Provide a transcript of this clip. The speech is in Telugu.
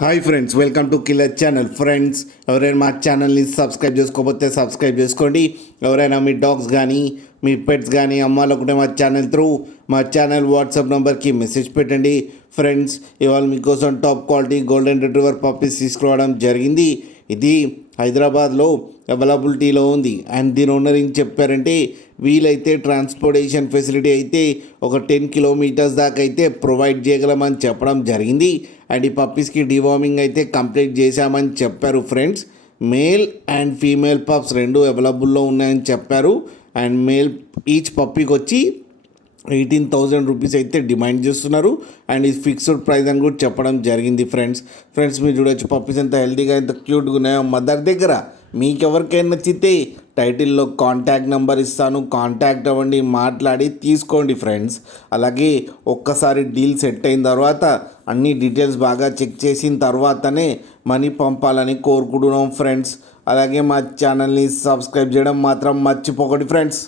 Hi friends, welcome to killer channel. Friends, ఎవరైనా మా ఛానల్ని సబ్స్క్రైబ్ చేసుకోకపోతే సబ్స్క్రైబ్ చేసుకోండి. ఎవరైనా మీ డాగ్స్ కానీ మీ పెట్స్ కానీ అమ్మాలనుకుంటే మా ఛానల్ త్రూ మా ఛానల్ వాట్సాప్ నెంబర్కి మెసేజ్ పెట్టండి. ఫ్రెండ్స్, ఇవాళ మీకోసం top quality golden retriever puppies తీసుకురావడం జరిగింది. ఇది హైదరాబాద్లో అవైలబిలిటీలో ఉంది. అండ్ దీని ఓనర్ ఏం చెప్పారంటే, వీలైతే ట్రాన్స్పోర్టేషన్ ఫెసిలిటీ అయితే ఒక 10 కిలోమీటర్స్ దాకా అయితే ప్రొవైడ్ చేయగలమని చెప్పడం జరిగింది. అండ్ ఈ పప్పీస్కి డివార్మింగ్ అయితే కంప్లీట్ చేశామని చెప్పారు. Friends, male and female pups రెండు అవైలబుల్లో ఉన్నాయని చెప్పారు. అండ్ మేల్ ఈచ్ పప్పీకి వచ్చి 18,000 రూపీస్ అయితే డిమాండ్ చేస్తున్నారు. అండ్ ఇది ఫిక్స్డ్ ప్రైస్ అని కూడా చెప్పడం జరిగింది. ఫ్రెండ్స్ మీరు చూడొచ్చు పప్పీస్ ఎంత హెల్తీగా ఎంత క్యూట్గా ఉన్నాయో మదర్ దగ్గర. మీకు ఎవరికైనా నచ్చితే టైటిల్లో కాంటాక్ట్ నెంబర్ ఇస్తాను, కాంటాక్ట్ అవ్వండి, మాట్లాడి తీసుకోండి. ఫ్రెండ్స్, అలాగే ఒక్కసారి డీల్ సెట్ అయిన తర్వాత అన్ని డీటెయిల్స్ బాగా చెక్ చేసిన తర్వాతనే మనీ పంపాలని కోరుకుంటున్నాం. ఫ్రెండ్స్, అలాగే మా ఛానల్ని సబ్స్క్రైబ్ చేయడం మాత్రం మర్చిపోకండి. ఫ్రెండ్స్.